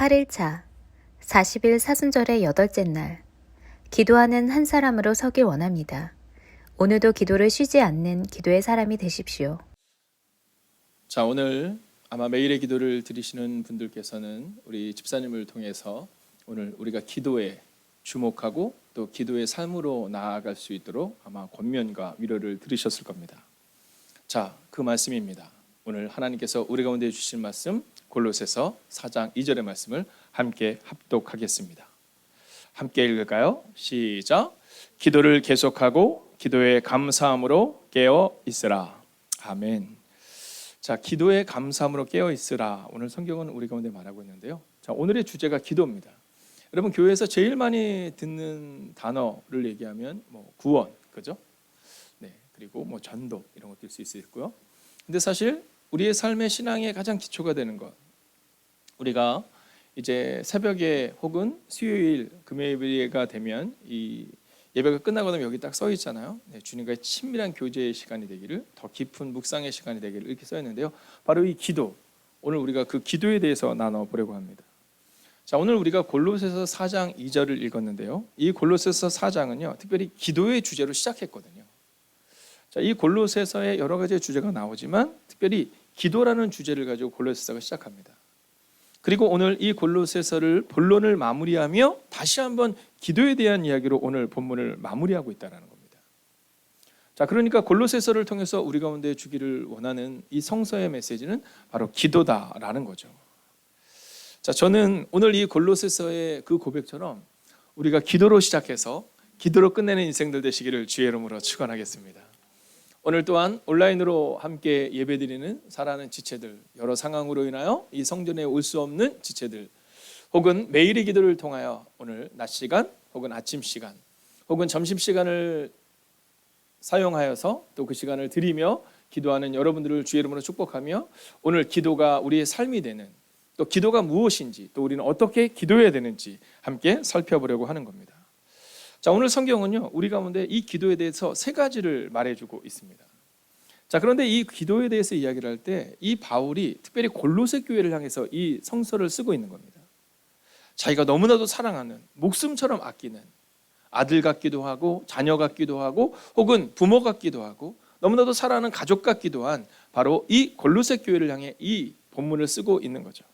8일차 40일 사순절의 여덟째 날, 기도하는 한 사람으로 서길 원합니다. 오늘도 기도를 쉬지 않는 기도의 사람이 되십시오. 자, 오늘 아마 매일의 기도를 드리시는 분들께서는 우리 집사님을 통해서 오늘 우리가 기도에 주목하고 또 기도의 삶으로 나아갈 수 있도록 아마 권면과 위로를 들으셨을 겁니다. 자, 그 말씀입니다. 오늘 하나님께서 우리 가운데 주신 말씀 골로새서 4장 2절의 말씀을 함께 합독하겠습니다. 함께 읽을까요? 시작. 기도를 계속하고 기도에 감사함으로 깨어 있으라. 아멘. 자, 기도에 감사함으로 깨어 있으라. 오늘 성경은 우리 가운데 말하고 있는데요. 자, 오늘의 주제가 기도입니다. 여러분, 교회에서 제일 많이 듣는 단어를 얘기하면 구원, 그죠? 네, 그리고 전도 이런 것도 있을 수 있고요. 근데 사실 우리의 삶의 신앙의 가장 기초가 되는 것, 우리가 이제 새벽에 혹은 수요일, 금요일가 되면 이 예배가 끝나고 나면 여기 딱 써 있잖아요. 네, 주님과의 친밀한 교제의 시간이 되기를, 더 깊은 묵상의 시간이 되기를 이렇게 써 있는데요. 바로 이 기도, 오늘 우리가 그 기도에 대해서 나눠보려고 합니다. 자, 오늘 우리가 골로새서 4장 2절을 읽었는데요. 이 골로새서 4장은요, 특별히 기도의 주제로 시작했거든요. 자, 이 골로새서에 여러 가지의 주제가 나오지만 특별히 기도라는 주제를 가지고 골로새서가 시작합니다. 그리고 오늘 이 골로새서를 본론을 마무리하며 다시 한번 기도에 대한 이야기로 오늘 본문을 마무리하고 있다는 겁니다. 자, 그러니까 골로새서를 통해서 우리 가운데 주기를 원하는 이 성서의 메시지는 바로 기도다라는 거죠. 자, 저는 오늘 이 골로새서의 그 고백처럼 우리가 기도로 시작해서 기도로 끝내는 인생들 되시기를 주의 이름으로 축원하겠습니다. 오늘 또한 온라인으로 함께 예배드리는 사랑하는 지체들, 여러 상황으로 인하여 이 성전에 올 수 없는 지체들, 혹은 매일의 기도를 통하여 오늘 낮 시간 혹은 아침 시간 혹은 점심 시간을 사용하여서 또 그 시간을 드리며 기도하는 여러분들을 주의 이름으로 축복하며, 오늘 기도가 우리의 삶이 되는, 또 기도가 무엇인지, 또 우리는 어떻게 기도해야 되는지 함께 살펴보려고 하는 겁니다. 자, 오늘 성경은요, 우리 가운데 이 기도에 대해서 세 가지를 말해주고 있습니다. 자, 그런데 이 기도에 대해서 이야기를 할 때 이 바울이 특별히 골로새 교회를 향해서 이 성서를 쓰고 있는 겁니다. 자기가 너무나도 사랑하는, 목숨처럼 아끼는 아들 같기도 하고 자녀 같기도 하고 혹은 부모 같기도 하고 너무나도 사랑하는 가족 같기도 한 바로 이 골로새 교회를 향해 이 본문을 쓰고 있는 거죠.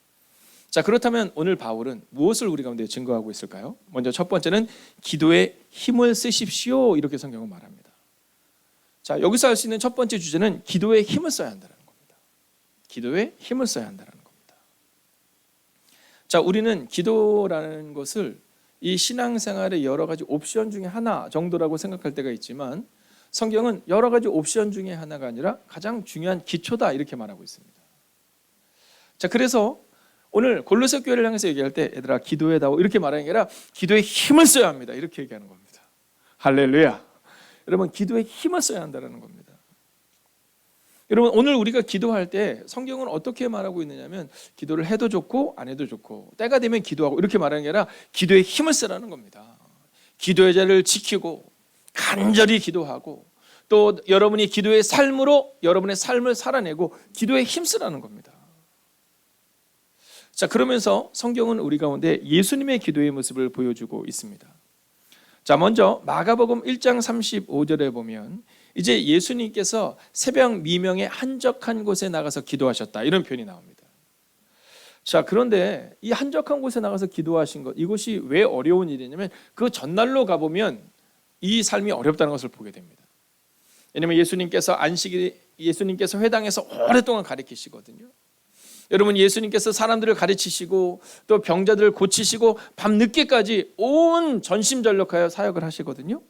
자, 그렇다면 오늘 바울은 무엇을 우리 가운데 증거하고 있을까요? 먼저 첫 번째는 기도에 힘을 쓰십시오, 이렇게 성경은 말합니다. 자, 여기서 할 수 있는 첫 번째 주제는 기도에 힘을 써야 한다는 겁니다. 기도에 힘을 써야 한다는 겁니다. 자, 우리는 기도라는 것을 이 신앙생활의 여러 가지 옵션 중에 하나 정도라고 생각할 때가 있지만, 성경은 여러 가지 옵션 중에 하나가 아니라 가장 중요한 기초다, 이렇게 말하고 있습니다. 자, 그래서 오늘 골로새 교회를 향해서 얘기할 때 얘들아 기도해다오 이렇게 말하는 게 아니라 기도에 힘을 써야 합니다, 이렇게 얘기하는 겁니다. 할렐루야. 여러분, 기도에 힘을 써야 한다는 겁니다. 여러분, 오늘 우리가 기도할 때 성경은 어떻게 말하고 있느냐면 기도를 해도 좋고 안 해도 좋고 때가 되면 기도하고 이렇게 말하는 게 아니라 기도에 힘을 쓰라는 겁니다. 기도의 자리를 지키고 간절히 기도하고 또 여러분이 기도의 삶으로 여러분의 삶을 살아내고 기도에 힘쓰라는 겁니다. 자, 그러면서 성경은 우리 가운데 예수님의 기도의 모습을 보여주고 있습니다. 자, 먼저 마가복음 1장 35절에 보면 이제 예수님께서 새벽 미명에 한적한 곳에 나가서 기도하셨다, 이런 표현이 나옵니다. 자, 그런데 이 한적한 곳에 나가서 기도하신 것, 이것이 왜 어려운 일이냐면 그 전날로 가보면 이 삶이 어렵다는 것을 보게 됩니다. 왜냐하면 예수님께서 회당에서 오랫동안 가르치시거든요. 여러분, 예수님께서 사람들을 가르치시고 또 병자들을 고치시고 밤늦게까지 온 전심전력하여 사역을 하시거든요.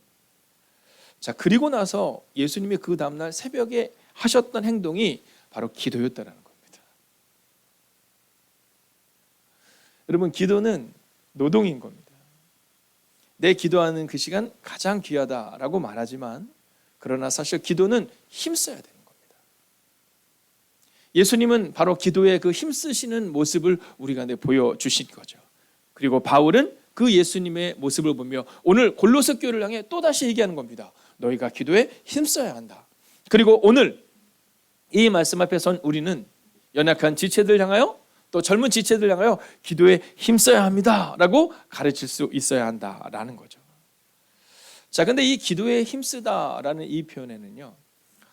자, 그리고 나서 예수님이 그 다음날 새벽에 하셨던 행동이 바로 기도였다는 겁니다. 여러분, 기도는 노동인 겁니다. 내 기도하는 그 시간 가장 귀하다라고 말하지만, 그러나 사실 기도는 힘써야 돼요. 예수님은 바로 기도에 그 힘쓰시는 모습을 우리 가운데 보여주신 거죠. 그리고 바울은 그 예수님의 모습을 보며 오늘 골로새 교회를 향해 또다시 얘기하는 겁니다. 너희가 기도에 힘써야 한다. 그리고 오늘 이 말씀 앞에 선 우리는 연약한 지체들 향하여 또 젊은 지체들 향하여 기도에 힘써야 합니다라고 가르칠 수 있어야 한다라는 거죠. 자, 근데 이 기도에 힘쓰다라는 이 표현에는요,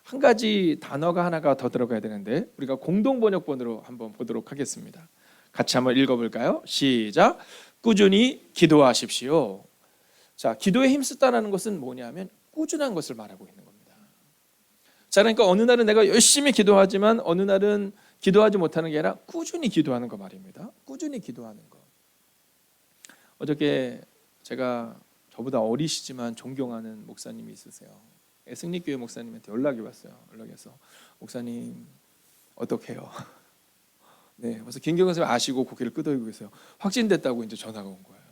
한 가지 단어가 하나가 더 들어가야 되는데 우리가 공동 번역본으로 한번 보도록 하겠습니다. 같이 한번 읽어볼까요? 시작. 꾸준히 기도하십시오. 자, 기도에 힘쓰다라는 것은 뭐냐면 꾸준한 것을 말하고 있는 겁니다. 자, 그러니까 어느 날은 내가 열심히 기도하지만 어느 날은 기도하지 못하는 게 아니라 꾸준히 기도하는 거 말입니다. 꾸준히 기도하는 거. 어저께 제가 저보다 어리시지만 존경하는 목사님이 있으세요. 승리교회 목사님한테 연락이 왔어요. 연락해서 목사님 어떡해요? 네, 그래서 김경은 선생님 아시고 고개를 끄덕이고 계세요. 확진됐다고 이제 전화가 온 거예요.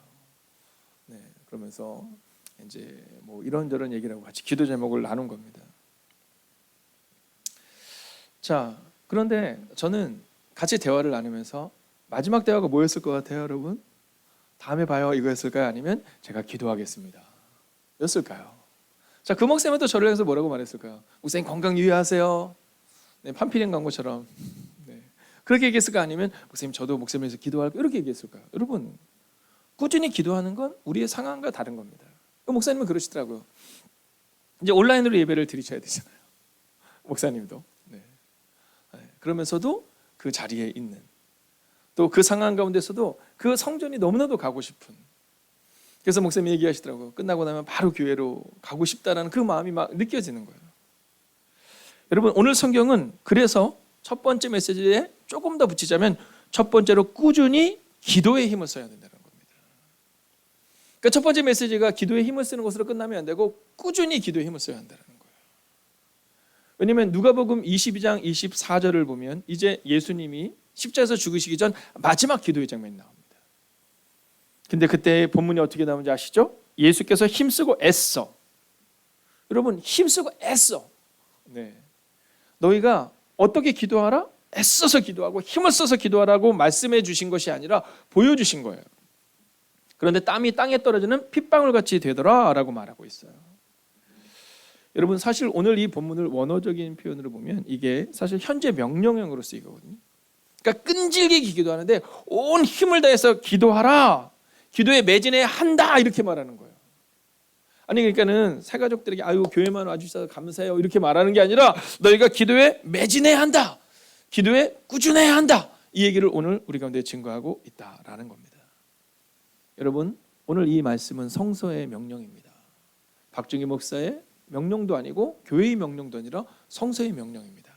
네, 그러면서 이제 뭐 이런저런 얘기를 하고 같이 기도 제목을 나눈 겁니다. 자, 그런데 저는 같이 대화를 나누면서 마지막 대화가 뭐였을 것 같아요, 여러분? 다음에 봐요 이거였을까요? 아니면 제가 기도하겠습니다 였을까요? 자, 그 목사님은 또 저를 향해서 뭐라고 말했을까요? 목사님 건강 유의하세요. 네, 판피린 광고처럼. 네, 그렇게 얘기했을까? 아니면 목사님 저도 목사님에서 기도할까요? 이렇게 얘기했을까요? 여러분, 꾸준히 기도하는 건 우리의 상황과 다른 겁니다. 목사님은 그러시더라고요. 이제 온라인으로 예배를 드리셔야 되잖아요. 목사님도. 네. 그러면서도 그 자리에 있는, 또 그 상황 가운데서도 그 성전이 너무나도 가고 싶은, 그래서 목사님이 얘기하시더라고요. 끝나고 나면 바로 교회로 가고 싶다라는 그 마음이 막 느껴지는 거예요. 여러분, 오늘 성경은 그래서 첫 번째 메시지에 조금 더 붙이자면 첫 번째로 꾸준히 기도에 힘을 써야 된다는 겁니다. 그러니까 첫 번째 메시지가 기도에 힘을 쓰는 것으로 끝나면 안 되고 꾸준히 기도에 힘을 써야 한다는 거예요. 왜냐하면 누가복음 22장 24절을 보면 이제 예수님이 십자가에서 죽으시기 전 마지막 기도의 장면이 나옵니다. 근데 그때 본문이 어떻게 나오는지 아시죠? 예수께서 힘쓰고 애써. 여러분, 힘쓰고 애써. 네. 너희가 어떻게 기도하라? 애써서 기도하고 힘을 써서 기도하라고 말씀해 주신 것이 아니라 보여주신 거예요. 그런데 땀이 땅에 떨어지는 핏방울같이 되더라 라고 말하고 있어요. 여러분, 사실 오늘 이 본문을 원어적인 표현으로 보면 이게 사실 현재 명령형으로 쓰이거든요. 그러니까 끈질기게 기도하는데 온 힘을 다해서 기도하라, 기도에 매진해야 한다 이렇게 말하는 거예요. 아니, 그러니까는 새 가족들에게 아유 교회만 와주셔서 감사해요 이렇게 말하는 게 아니라 너희가 기도에 매진해야 한다, 기도에 꾸준해야 한다, 이 얘기를 오늘 우리 가운데 증거하고 있다라는 겁니다. 여러분, 오늘 이 말씀은 성서의 명령입니다. 박중희 목사의 명령도 아니고 교회의 명령도 아니라 성서의 명령입니다.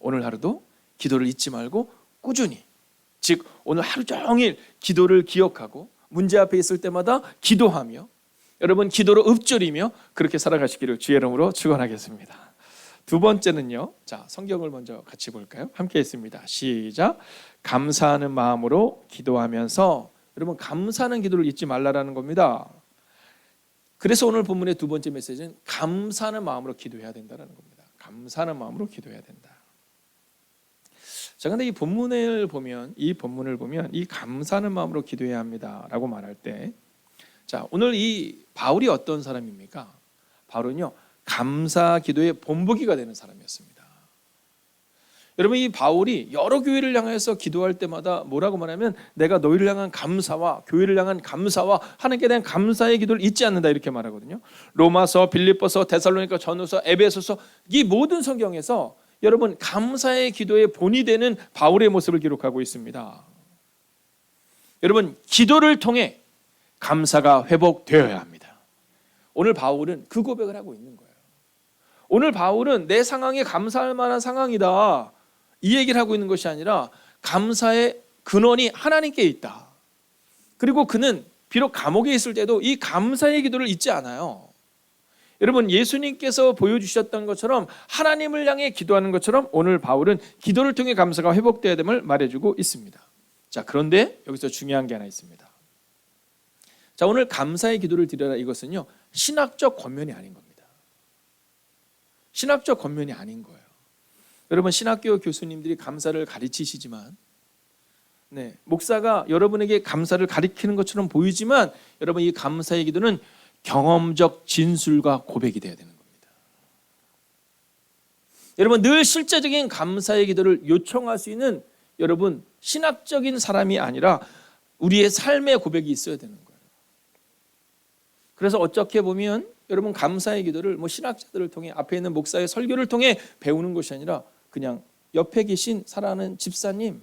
오늘 하루도 기도를 잊지 말고 꾸준히, 즉 오늘 하루 종일 기도를 기억하고 문제 앞에 있을 때마다 기도하며 여러분 기도로 읊조리며 그렇게 살아가시기를 주의 이름으로 축원하겠습니다. 두 번째는요. 자, 성경을 먼저 같이 볼까요? 함께 했습니다. 시작. 감사하는 마음으로 기도하면서. 여러분, 감사하는 기도를 잊지 말라라는 겁니다. 그래서 오늘 본문의 두 번째 메시지는 감사하는 마음으로 기도해야 된다는 겁니다. 감사하는 마음으로 기도해야 된다. 자, 근데 이 본문을 보면 이 감사하는 마음으로 기도해야 합니다라고 말할 때, 자, 오늘 이 바울이 어떤 사람입니까? 바울은요, 감사 기도의 본보기가 되는 사람이었습니다. 여러분, 이 바울이 여러 교회를 향해서 기도할 때마다 뭐라고 말하면 내가 너희를 향한 감사와 교회를 향한 감사와 하나님께 대한 감사의 기도를 잊지 않는다 이렇게 말하거든요. 로마서, 빌립보서, 데살로니가 전후서, 에베소서, 이 모든 성경에서 여러분 감사의 기도의 본이 되는 바울의 모습을 기록하고 있습니다. 여러분, 기도를 통해 감사가 회복되어야 합니다. 오늘 바울은 그 고백을 하고 있는 거예요. 오늘 바울은 내 상황에 감사할 만한 상황이다 이 얘기를 하고 있는 것이 아니라 감사의 근원이 하나님께 있다. 그리고 그는 비록 감옥에 있을 때도 이 감사의 기도를 잊지 않아요. 여러분, 예수님께서 보여주셨던 것처럼 하나님을 향해 기도하는 것처럼 오늘 바울은 기도를 통해 감사가 회복되어야 됨을 말해주고 있습니다. 자, 그런데 여기서 중요한 게 하나 있습니다. 자, 오늘 감사의 기도를 드려라 이것은요, 신학적 권면이 아닌 겁니다. 신학적 권면이 아닌 거예요. 여러분, 신학교 교수님들이 감사를 가르치시지만, 목사가 여러분에게 감사를 가르치는 것처럼 보이지만 여러분, 이 감사의 기도는 경험적 진술과 고백이 되어야 되는 겁니다. 여러분, 늘 실제적인 감사의 기도를 요청할 수 있는 여러분 신학적인 사람이 아니라 우리의 삶의 고백이 있어야 되는 거예요. 그래서 어떻게 보면 여러분 감사의 기도를 신학자들을 통해 앞에 있는 목사의 설교를 통해 배우는 것이 아니라 그냥 옆에 계신 사랑하는 집사님,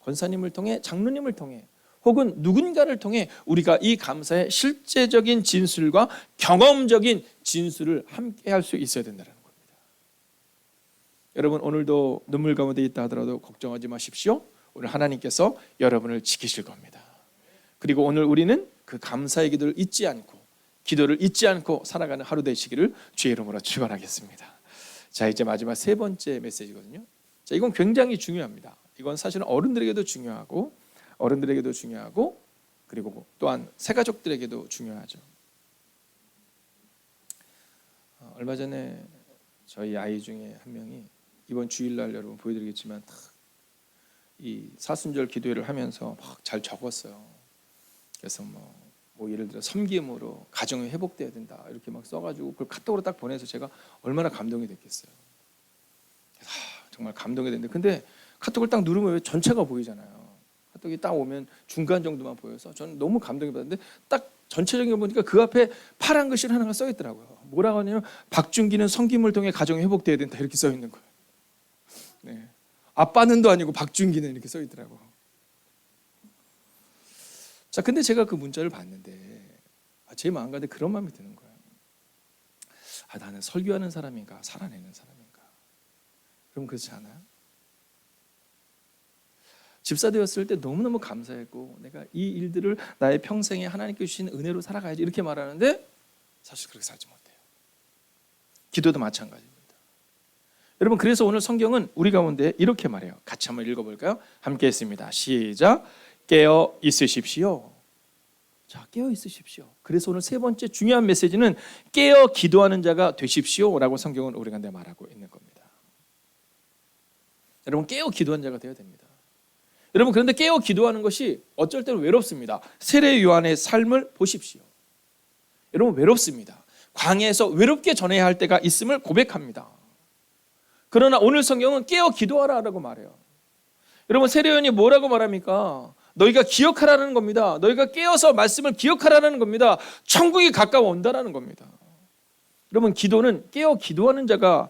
권사님을 통해 장로님을 통해 혹은 누군가를 통해 우리가 이 감사의 실제적인 진술과 경험적인 진술을 함께 할 수 있어야 된다는 겁니다. 여러분 오늘도 눈물 가운데 있다 하더라도 걱정하지 마십시오. 오늘 하나님께서 여러분을 지키실 겁니다. 그리고 오늘 우리는 그 감사의 기도를 잊지 않고 기도를 잊지 않고 살아가는 하루 되시기를 주의 이름으로 축원하겠습니다. 자, 이제 마지막 세 번째 메시지거든요. 자, 이건 굉장히 중요합니다. 이건 사실은 어른들에게도 중요하고 그리고 또한 새가족들에게도 중요하죠. 얼마 전에 저희 아이 중에 한 명이 이번 주일날 여러분 보여드리겠지만 이 사순절 기도회를 하면서 막 잘 적었어요. 그래서 뭐 예를 들어 섬김으로 가정이 회복돼야 된다 이렇게 막 써가지고 그걸 카톡으로 딱 보내서 제가 얼마나 감동이 됐겠어요. 정말 감동이 됐는데 근데 카톡을 딱 누르면 왜 전체가 보이잖아요. 카톡이 딱 오면 중간 정도만 보여서 저는 너무 감동이 받았는데 딱 전체적인 거 보니까 그 앞에 파란 글씨 하나가 써 있더라고요. 뭐라고 하냐면 박준기는 섬김을 통해 가정이 회복돼야 된다 이렇게 써 있는 거예요. 네. 아빠는도 아니고 박준기는 이렇게 써 있더라고요. 자, 근데 제가 그 문자를 봤는데 제 마음 가운데 그런 마음이 드는 거예요. 나는 설교하는 사람인가 살아내는 사람인가? 그럼 그렇지 않아요? 집사 되었을 때 너무너무 감사했고 내가 이 일들을 나의 평생에 하나님께 주신 은혜로 살아가야지 이렇게 말하는데 사실 그렇게 살지 못해요. 기도도 마찬가지입니다. 여러분 그래서 오늘 성경은 우리 가운데 이렇게 말해요. 같이 한번 읽어볼까요? 함께 했습니다. 시작. 깨어 있으십시오. 자, 깨어 있으십시오. 그래서 오늘 세 번째 중요한 메시지는 깨어 기도하는 자가 되십시오라고 성경은 우리 가운데 말하고 있는 겁니다. 여러분 깨어 기도하는 자가 되어야 됩니다. 여러분 그런데 깨어 기도하는 것이 어쩔 때는 외롭습니다. 세례 요한의 삶을 보십시오. 여러분 외롭습니다. 광야에서 외롭게 전해야 할 때가 있음을 고백합니다. 그러나 오늘 성경은 깨어 기도하라라고 말해요. 여러분 세례 요한이 뭐라고 말합니까? 너희가 기억하라는 겁니다. 너희가 깨어서 말씀을 기억하라는 겁니다. 천국이 가까워 온다라는 겁니다. 여러분 기도는 깨어 기도하는 자가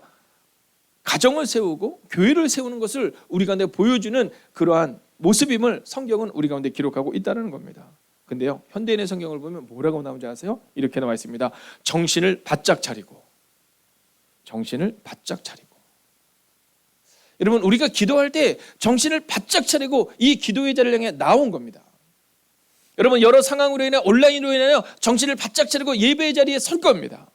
가정을 세우고 교회를 세우는 것을 우리 가운데 보여주는 그러한 모습임을 성경은 우리 가운데 기록하고 있다는 겁니다. 근데요 현대인의 성경을 보면 뭐라고 나오는지 아세요? 이렇게 나와 있습니다. 정신을 바짝 차리고 여러분 우리가 기도할 때 정신을 바짝 차리고 이 기도의 자리를 향해 나온 겁니다. 여러분 여러 상황으로 인해 온라인으로 인하여 정신을 바짝 차리고 예배의 자리에 설 겁니다.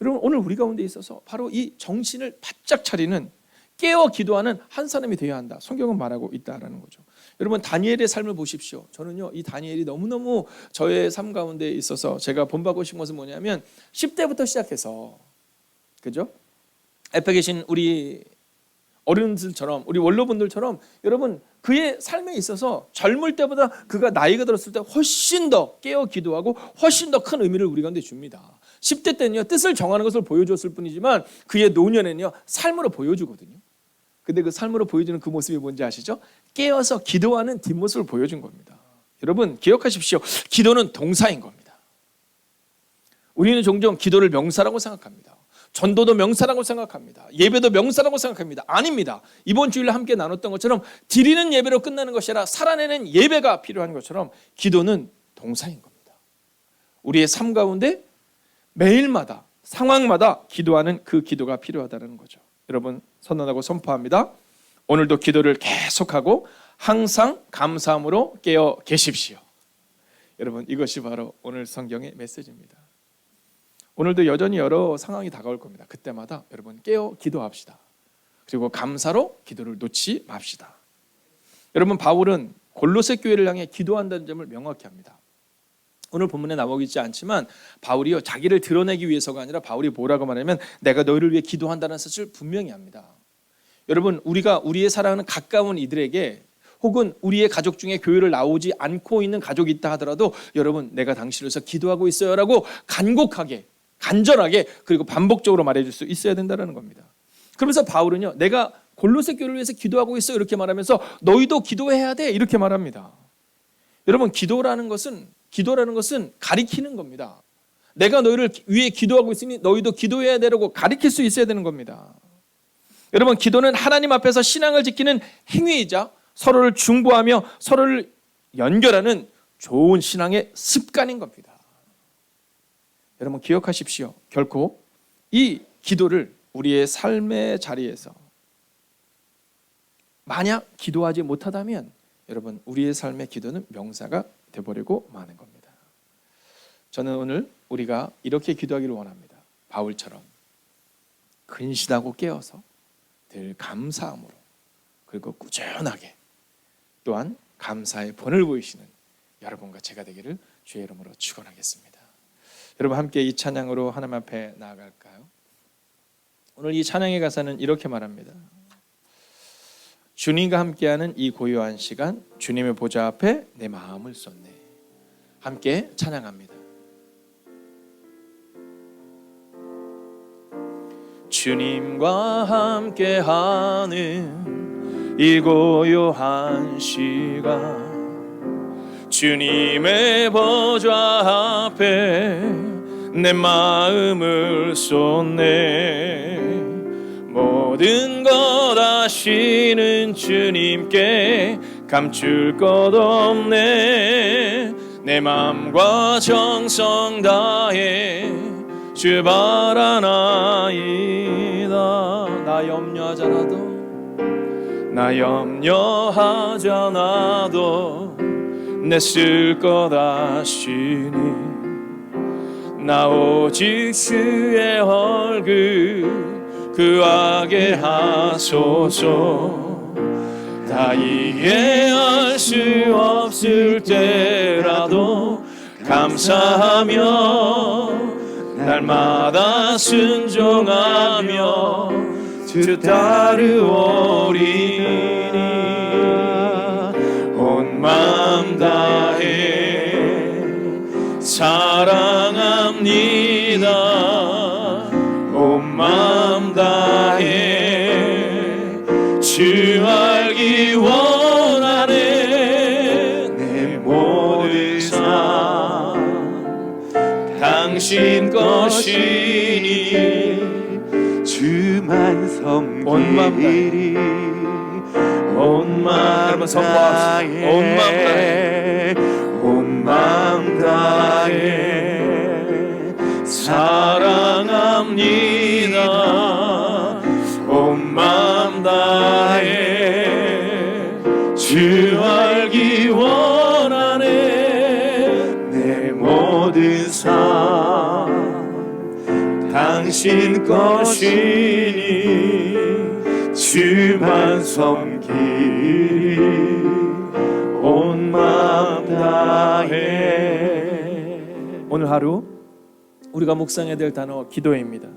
여러분 오늘 우리 가운데 있어서 바로 이 정신을 바짝 차리는 깨어 기도하는 한 사람이 되어야 한다. 성경은 말하고 있다라는 거죠. 여러분 다니엘의 삶을 보십시오. 저는요 이 다니엘이 너무너무 저의 삶 가운데 있어서 제가 본받고 싶은 것은 뭐냐면 10대부터 시작해서 그죠? 옆에 계신 우리 어른들처럼 우리 원로분들처럼 여러분 그의 삶에 있어서 젊을 때보다 그가 나이가 들었을 때 훨씬 더 깨어 기도하고 훨씬 더 큰 의미를 우리 가운데 줍니다. 10대 때는요 뜻을 정하는 것을 보여줬을 뿐이지만 그의 노년에는요 삶으로 보여주거든요. 근데 그 삶으로 보여주는 그 모습이 뭔지 아시죠? 깨어서 기도하는 뒷모습을 보여준 겁니다. 여러분 기억하십시오. 기도는 동사인 겁니다. 우리는 종종 기도를 명사라고 생각합니다. 전도도 명사라고 생각합니다. 예배도 명사라고 생각합니다. 아닙니다. 이번 주일에 함께 나눴던 것처럼 드리는 예배로 끝나는 것이 아니라 살아내는 예배가 필요한 것처럼 기도는 동사인 겁니다. 우리의 삶 가운데 매일마다 상황마다 기도하는 그 기도가 필요하다는 거죠. 여러분 선언하고 선포합니다. 오늘도 기도를 계속하고 항상 감사함으로 깨어 계십시오. 여러분 이것이 바로 오늘 성경의 메시지입니다. 오늘도 여전히 여러 상황이 다가올 겁니다. 그때마다 여러분 깨어 기도합시다. 그리고 감사로 기도를 놓지 맙시다. 여러분 바울은 골로새 교회를 향해 기도한다는 점을 명확히 합니다. 오늘 본문에 나오고 있지 않지만 바울이요 자기를 드러내기 위해서가 아니라 바울이 뭐라고 말하면 내가 너희를 위해 기도한다는 사실을 분명히 합니다. 여러분 우리가 우리의 사랑하는 가까운 이들에게 혹은 우리의 가족 중에 교회를 나오지 않고 있는 가족이 있다 하더라도 여러분 내가 당신을 위해서 기도하고 있어요 라고 간곡하게 간절하게 그리고 반복적으로 말해줄 수 있어야 된다는 겁니다. 그러면서 바울은요 내가 골로새 교회를 위해서 기도하고 있어 이렇게 말하면서 너희도 기도해야 돼 이렇게 말합니다. 여러분, 기도라는 것은 가리키는 겁니다. 내가 너희를 위해 기도하고 있으니 너희도 기도해야 되라고 가리킬 수 있어야 되는 겁니다. 여러분, 기도는 하나님 앞에서 신앙을 지키는 행위이자 서로를 중보하며 서로를 연결하는 좋은 신앙의 습관인 겁니다. 여러분, 기억하십시오. 결코 이 기도를 우리의 삶의 자리에서 만약 기도하지 못하다면 여러분, 우리의 삶의 기도는 명사가 되어버리고 마는 겁니다. 저는 오늘 우리가 이렇게 기도하기를 원합니다. 바울처럼 근신하고 깨어서 늘 감사함으로, 그리고 꾸준하게 또한 감사의 본을 보이시는 여러분과 제가 되기를 주의 이름으로 축원하겠습니다. 여러분, 함께 이 찬양으로 하나님 앞에 나아갈까요? 오늘 이 찬양의 가사는 이렇게 말합니다. 주님과 함께하는 이 고요한 시간, 주님의 보좌 앞에 내 마음을 쏟네. 함께 찬양합니다. 주님과 함께하는 이 고요한 시간, 주님의 보좌 앞에 내 마음을 쏟네. 모든 것 아시는 주님께 감출 것 없네. 내 마음과 정성 다해 주 바라나이다. 나 염려하잖아도 내 쓸 것 아시니. 나 오직 주의 얼굴 그하게 하소서. 다 이해할 수 없을 때라도 감사하며 날마다 순종하며 주 따르오리니. 온 마음 다해 사랑합니다. 온 마음 다해 주 알기 원하네. 내 모든 삶 당신 것이니. 주만 섬기리. 온 마음 다해 온 마음 다해 사랑합니다. 온 마음 다해 주 알기 원하네. 내 모든 삶 당신 것이니. 주만 섬기리. 온 마음 다해. 오늘 하루 우리가 묵상해야 될 단어 기도입니다.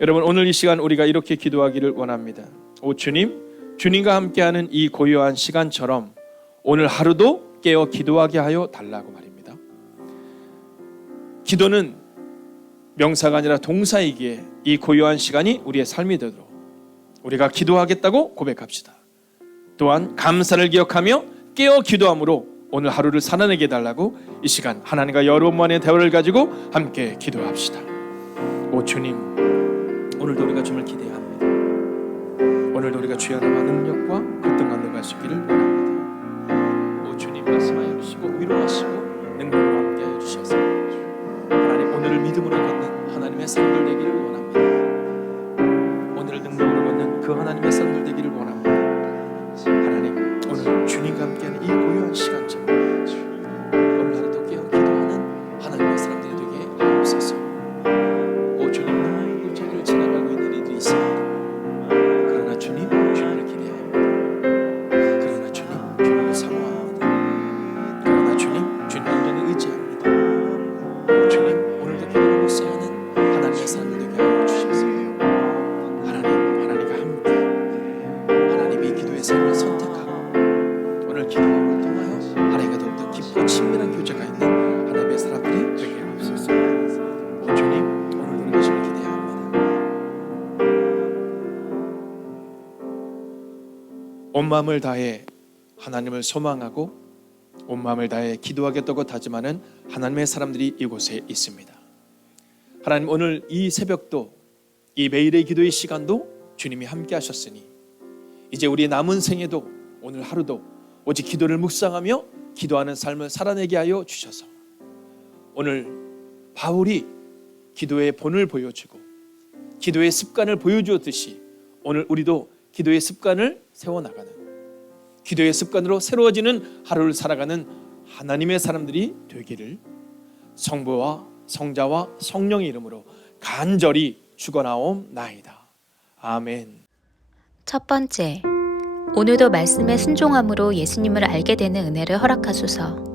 여러분, 오늘 이 시간 우리가 이렇게 기도하기를 원합니다. 오 주님, 주님과 함께하는 이 고요한 시간처럼 오늘 하루도 깨어 기도하게 하여 달라고 말입니다. 기도는 명사가 아니라 동사이기에 이 고요한 시간이 우리의 삶이 되도록 우리가 기도하겠다고 고백합시다. 또한 감사를 기억하며 깨어 기도함으로 오늘 하루를 살아내게 해달라고 이 시간 하나님과 여러분만의 대화를 가지고 함께 기도합시다. 오 주님, 오늘도 우리가 주님을 기대합니다. 오늘도 우리가 주의 하나님과 능력과 급등과 능할 수 있기를 원합니다. 오 주님, 말씀하여 주시고 위로하시고 능력으로 함께하여 주셔서 하나님, 오늘을 믿음으로 걷는 하나님의 사람들 되기를 원합니다. 오늘을 능력으로 걷는 그 하나님의 사람들 되기를 원합니다. 하나님, 오늘 주님과 함께하는 이 고요한 시간처럼 오늘 하루도 깨어 기도하는 하나님의 사람들이 되게 하옵소서. 오 주님, 너무 저를 지나가고 있는 이들이 있습니다. 그러나 주님, 주님을 기대합니다. 그러나 주님, 주님을 사모합니다. 그러나 주님, 주님 온전히 의지합니다. 오 주님, 오늘도 기도를 못 사는 하나님의 사람들 되게 하여 주셔서 하나님과 함께 온 마음을 다해 하나님을 소망하고 온 마음을 다해 기도하겠다고 다짐하는 하나님의 사람들이 이곳에 있습니다. 하나님, 오늘 이 새벽도 이 매일의 기도의 시간도 주님이 함께 하셨으니 이제 우리 남은 생에도 오늘 하루도 오직 기도를 묵상하며 기도하는 삶을 살아내게 하여 주셔서 오늘 바울이 기도의 본을 보여주고 기도의 습관을 보여주었듯이 오늘 우리도 기도의 습관을 세워나가는, 기도의 습관으로 새로워지는 하루를 살아가는 하나님의 사람들이 되기를 성부와 성자와 성령의 이름으로 간절히 축원하옵나이다. 아멘. 첫 번째, 오늘도 말씀에 순종함으로 예수님을 알게 되는 은혜를 허락하소서.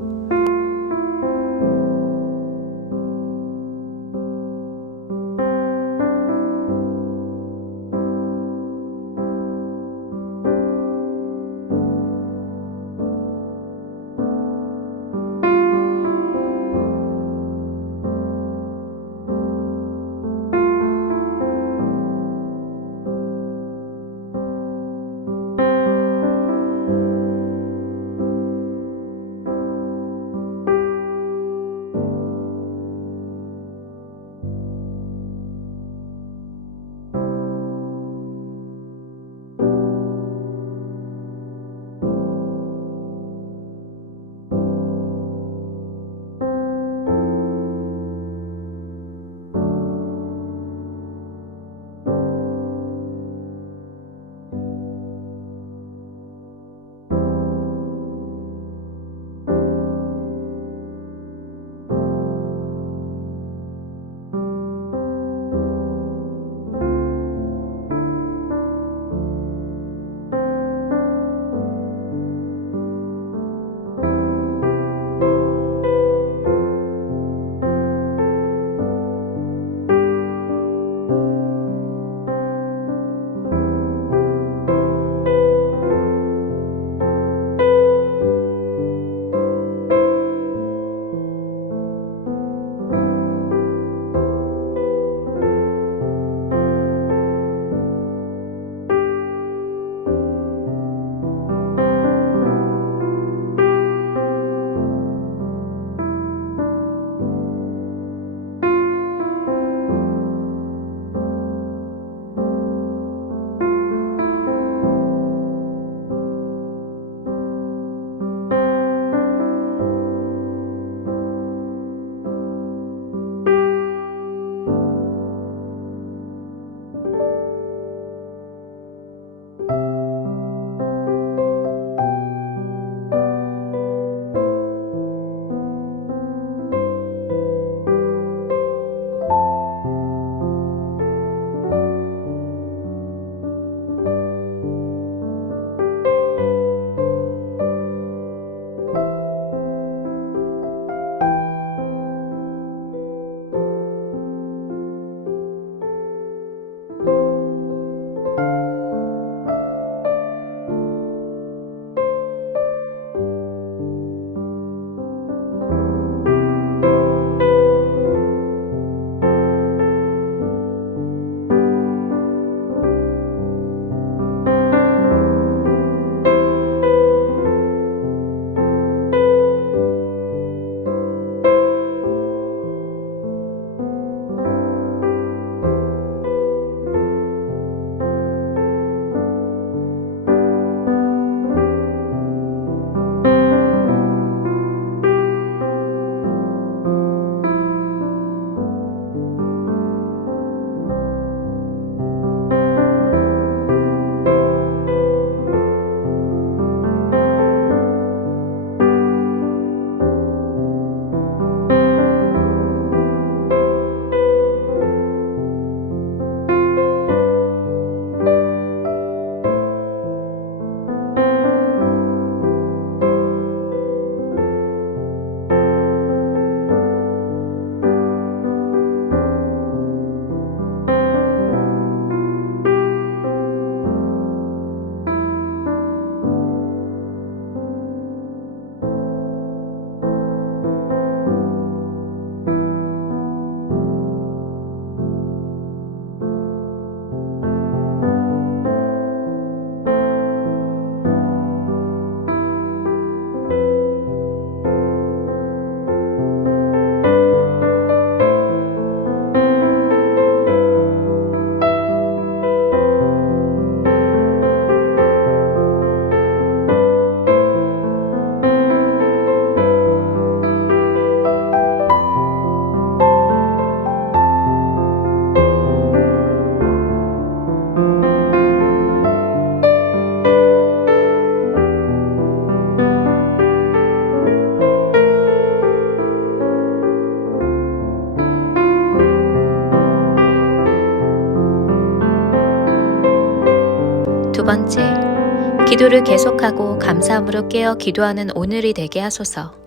번째, 기도를 계속하고 감사함으로 깨어 기도하는 오늘이 되게 하소서.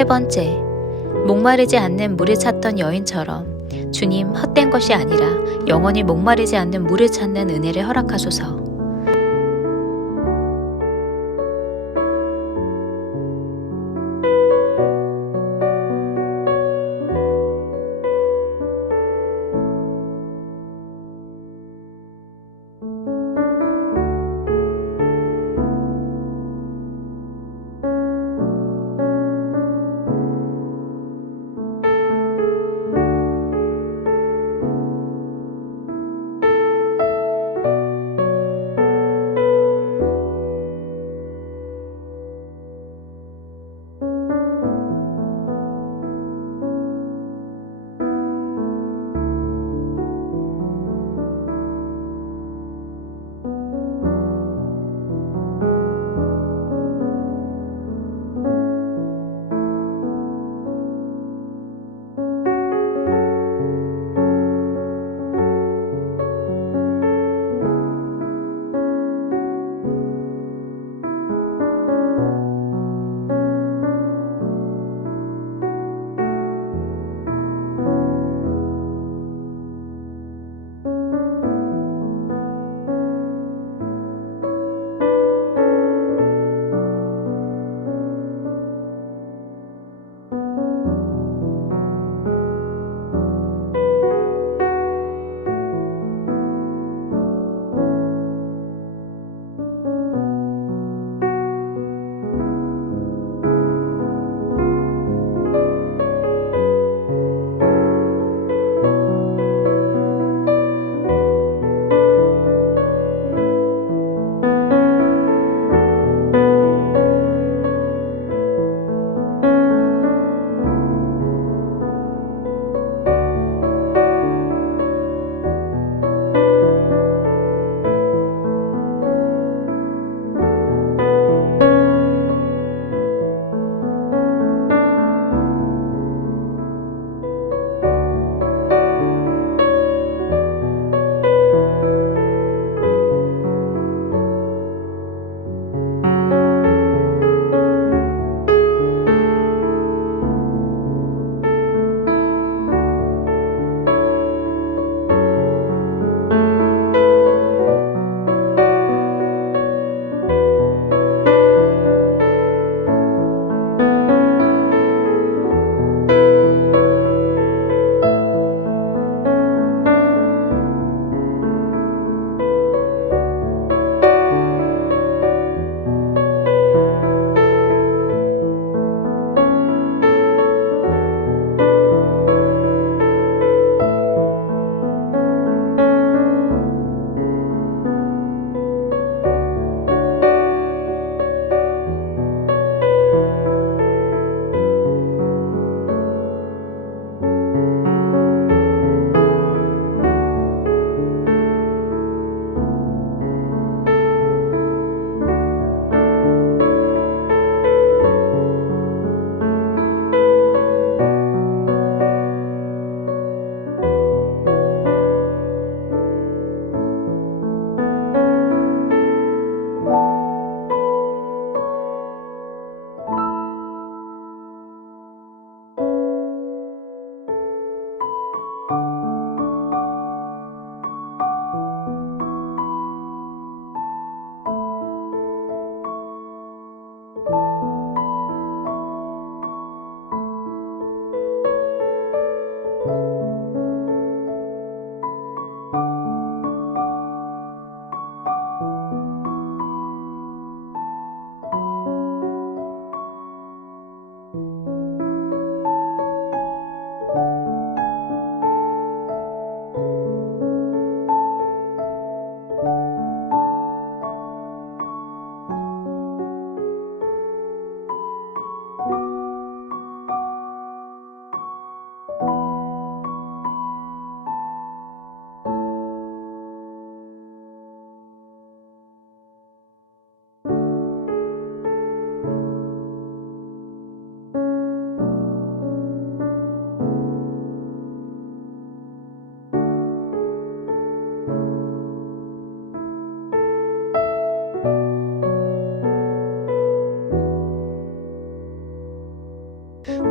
세 번째, 목마르지 않는 물을 찾던 여인처럼 주님 헛된 것이 아니라 영원히 목마르지 않는 물을 찾는 은혜를 허락하소서.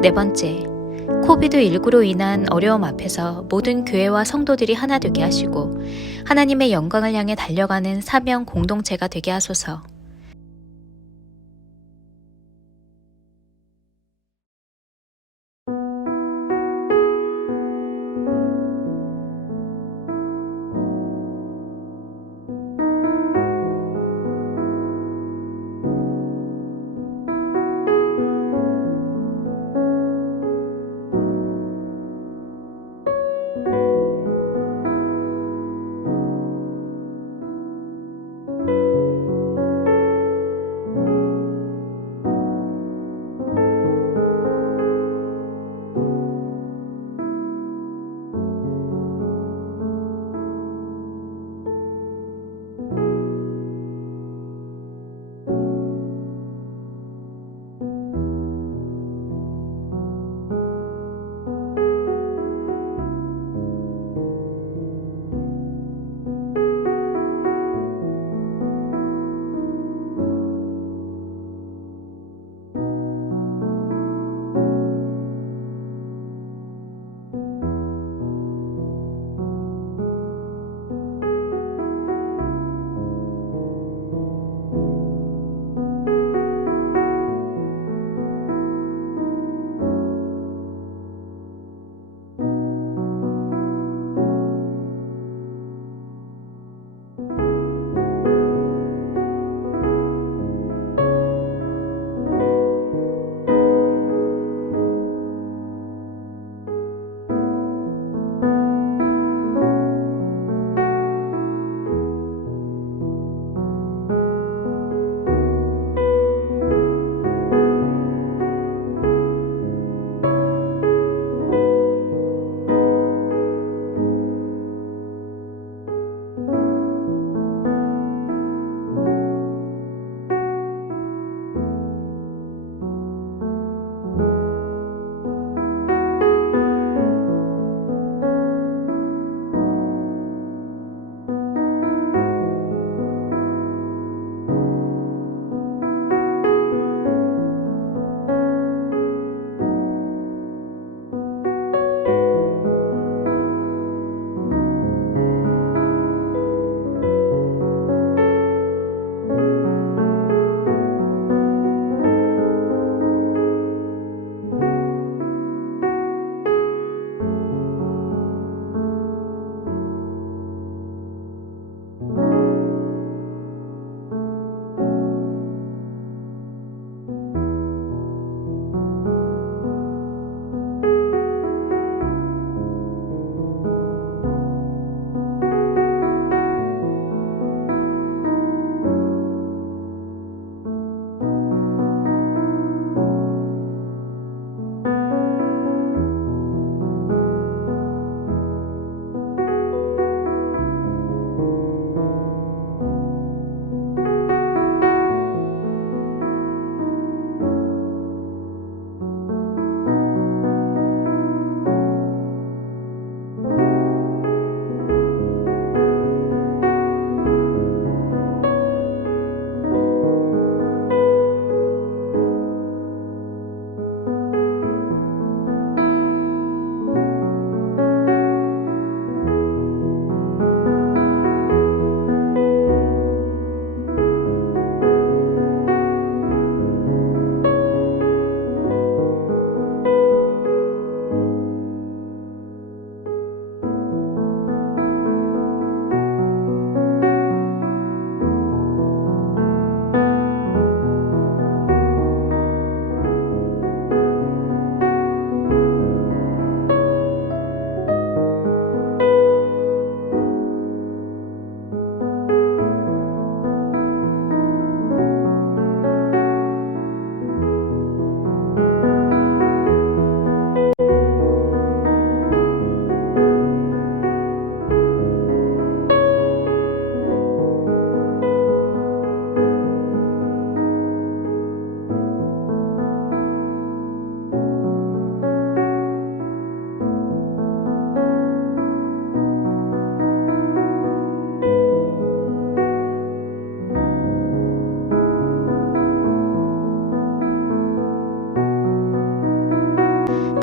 네 번째, 코비드19로 인한 어려움 앞에서 모든 교회와 성도들이 하나 되게 하시고 하나님의 영광을 향해 달려가는 사명 공동체가 되게 하소서.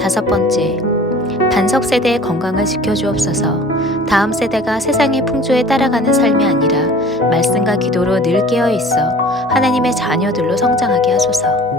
5번째, 반석 세대의 건강을 지켜주옵소서. 다음 세대가 세상의 풍조에 따라가는 삶이 아니라 말씀과 기도로 늘 깨어 있어 하나님의 자녀들로 성장하게 하소서.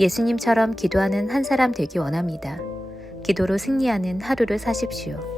예수님처럼 기도하는 한 사람 되기 원합니다. 기도로 승리하는 하루를 사십시오.